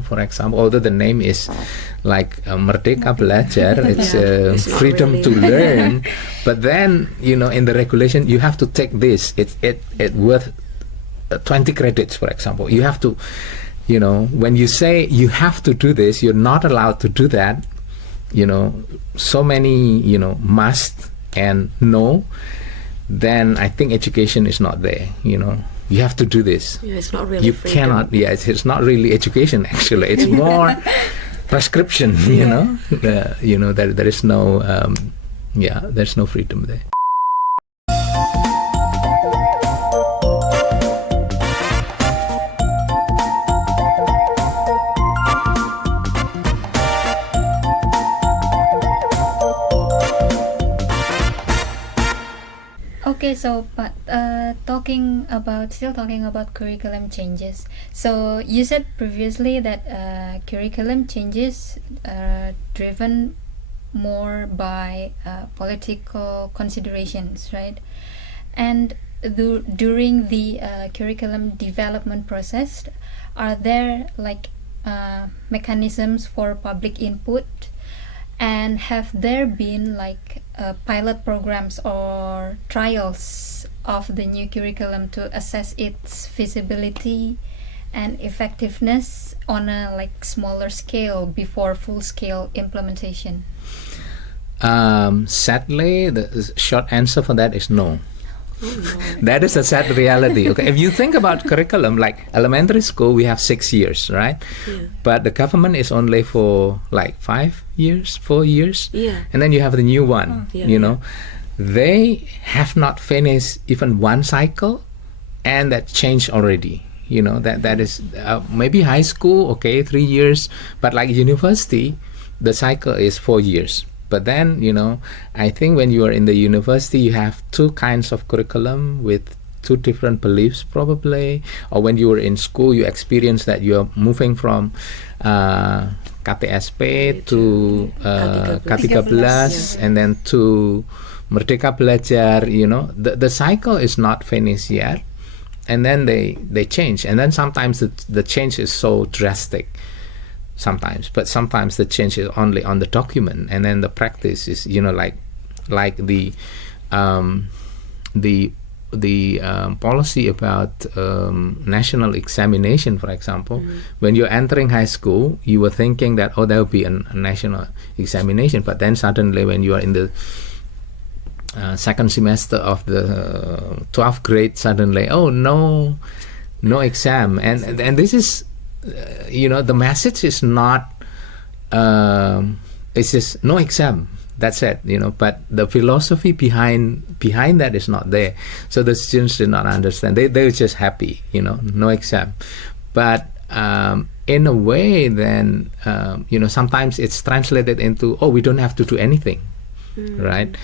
for example, although the name is like Merdeka Belajar, it's freedom really. to learn, but then in the regulation you have to take this. It worth 20 credits, for example. You have to, when you say you have to do this, you're not allowed to do that. So many must and no. Then I think education is not there. You have to do this. Yeah, it's not really You freedom. cannot. Yeah, it's not really education. Actually, it's more prescription. There is no. There's no freedom there. Okay, so but still talking about curriculum changes. So you said previously that curriculum changes are driven more by political considerations, right? And during the curriculum development process, are there like mechanisms for public input? And have there been like pilot programs or trials of the new curriculum to assess its feasibility and effectiveness on a like smaller scale before full-scale implementation? Sadly, the short answer for that is no. Oh, no. That is a sad reality. Okay, if you think about curriculum, like elementary school, we have 6 years, right? Yeah. But the government is only for like 5 years, 4 years, Yeah. and then you have the new one. Yeah. They have not finished even one cycle, and that changed already. That is maybe high school, okay, 3 years, but like university, the cycle is 4 years. But then, I think when you are in the university, you have 2 kinds of curriculum with 2 different beliefs probably. Or when you were in school, you experience that you're moving from KTSP to K13, and then to Merdeka Belajar. The cycle is not finished yet. And then they change. And then sometimes the change is so drastic. Sometimes, but sometimes the change is only on the document, and then the practice is like the policy about national examination, for example. When you're entering high school, you were thinking that there will be a national examination, but then suddenly when you are in the second semester of the 12th grade, suddenly no exam, and this is the message is not it's just no exam, that's it, but the philosophy behind that is not there. So the students did not understand. They're just happy, no exam. But in a way, then sometimes it's translated into we don't have to do anything, right?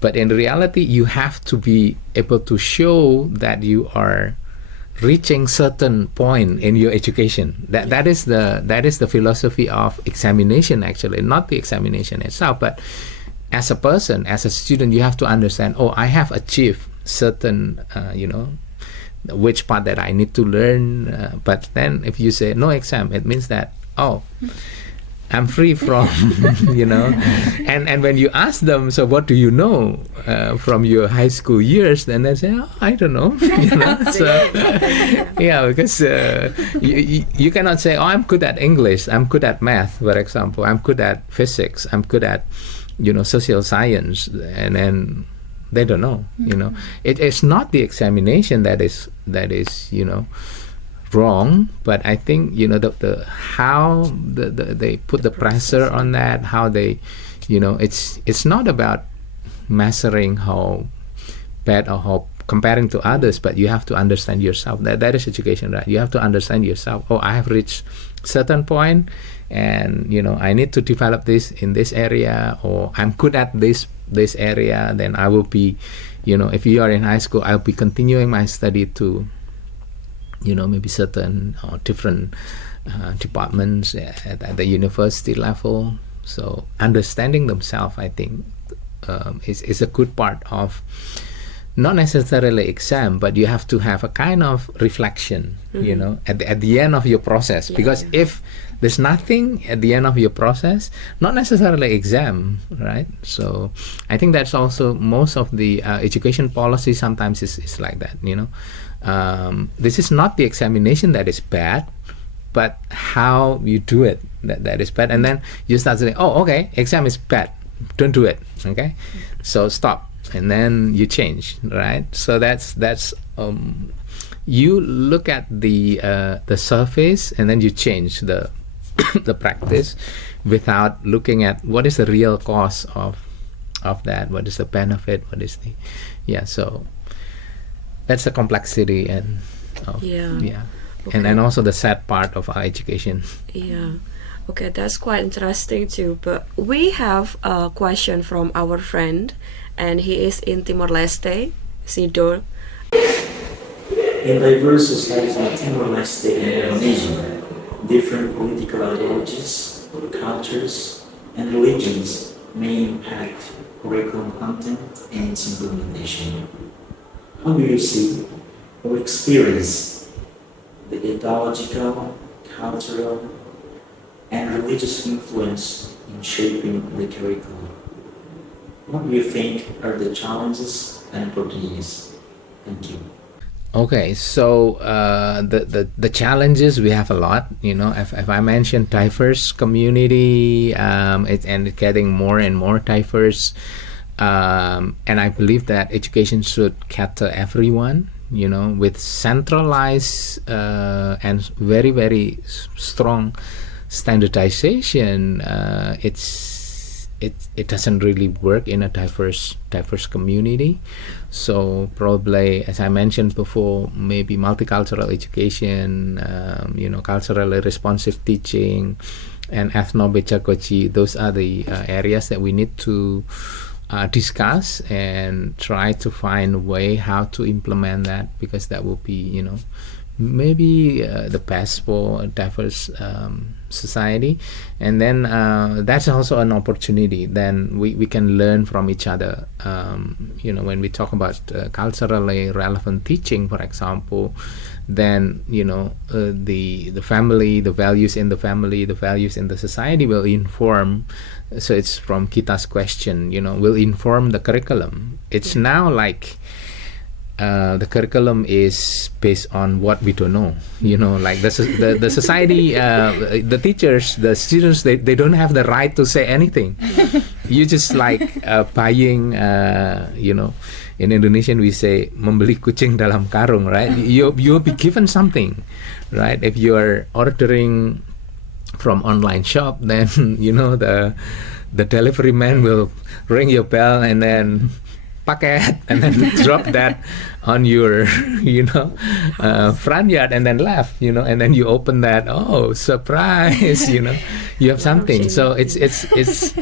But in reality, you have to be able to show that you are reaching certain point in your education. That is the philosophy of examination, actually, not the examination itself, but as a person, as a student, you have to understand, I have achieved certain which part that I need to learn. But then if you say no exam, it means that I'm free from, and when you ask them, so what do you know from your high school years, then they say, I don't know, So, because you cannot say, I'm good at English, I'm good at math, for example, I'm good at physics, I'm good at, social science, and then they don't know, It is not the examination that is wrong, but I think the how they put the pressure on that, how they it's not about measuring how bad or how comparing to others, but you have to understand yourself. That is education, right? You have to understand yourself. I have reached certain point, and I need to develop this in this area, or I'm good at this area, then I will be if you are in high school, I'll be continuing my study to maybe certain or different departments at the university level. So understanding themselves, I think, is a good part of not necessarily exam, but you have to have a kind of reflection, you know, at the end of your process. Because if there's nothing at the end of your process, not necessarily exam, right? So I think that's also most of the education policy sometimes is like that, you know. This is not the examination that is bad, but how you do it that is bad. And then you start saying, oh, okay, exam is bad, don't do it, okay? So stop. And then you change, right? So that's you look at the surface, and then you change the the practice without looking at what is the real cause of that, what is the benefit, what is the so that's the complexity and Okay. and also the sad part of our education. Okay, that's quite interesting too. But we have a question from our friend, and he is in Timor-Leste, Sidor. In diverse societies like Timor-Leste and Indonesia, different political ideologies, cultures, and religions may impact curriculum content and its implementation. How do you see or experience the ideological, cultural, and religious influence in shaping the curriculum? What do you think are the challenges and opportunities? Thank you. Okay, so the challenges, we have a lot, you know. If I mention diverse community, it's getting more and more diverse, and I believe that education should cater everyone, you know, with centralized and very, very strong standardization. It doesn't really work in a diverse community. So probably, as I mentioned before, maybe multicultural education, you know, culturally responsive teaching, and ethnopedagogy. Those are the areas that we need to discuss and try to find a way how to implement that, because that will be, you know, maybe the best for a diverse society. And then that's also an opportunity. Then we can learn from each other. You know, when we talk about culturally relevant teaching, for example, then, you know, the family, the values in the family, the values in the society will inform. So it's from Kita's question, you know, will inform the curriculum. It's now like the curriculum is based on what we don't know, you know, like the society, the teachers, the students, they don't have the right to say anything. You just like buying, you know, in Indonesian we say membeli kucing dalam karung, right? You'll be given something, right? If you are ordering from online shop, then, you know, the delivery man will ring your bell and then packet, and then drop that on your, you know, front yard, and then laugh, you know, and then you open that, oh, surprise, you know, you have something. So it's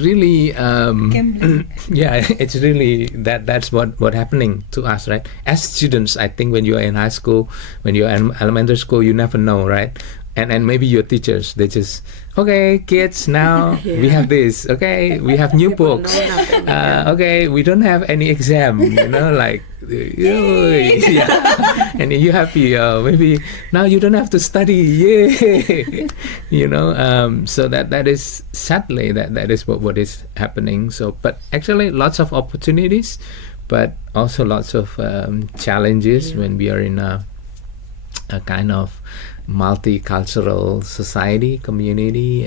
really yeah, it's really that's what happening to us, right? As students, I think when you are in high school, when you're in elementary school, you never know, right? And maybe your teachers, they just, okay, kids, now we have this, okay, we have new books, okay, we don't have any exam, you know, like, yeah, and you happy, maybe now you don't have to study, yay, you know. So that is sadly that is what is happening. So, but actually lots of opportunities, but also lots of challenges when we are in a kind of multicultural society, community.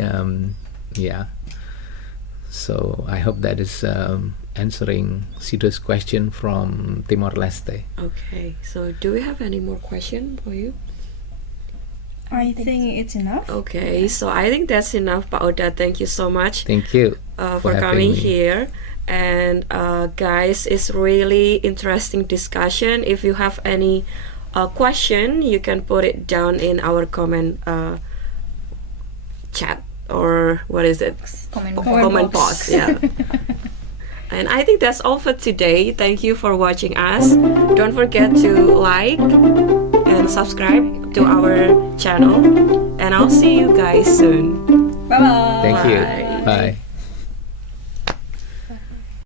So I hope that is answering Sidor's question from Timor-Leste. Okay, so do we have any more question for you? I think it's enough. Okay, so I think that's enough, Pak Oda. Thank you so much. Thank you for coming here. And guys, it's really interesting discussion. If you have any question, you can put it down in our comment chat, or what is it? Comment box. Yeah. And I think that's all for today. Thank you for watching us. Don't forget to like and subscribe to our channel, and I'll see you guys soon. Bye bye. Thank you. Bye. Bye.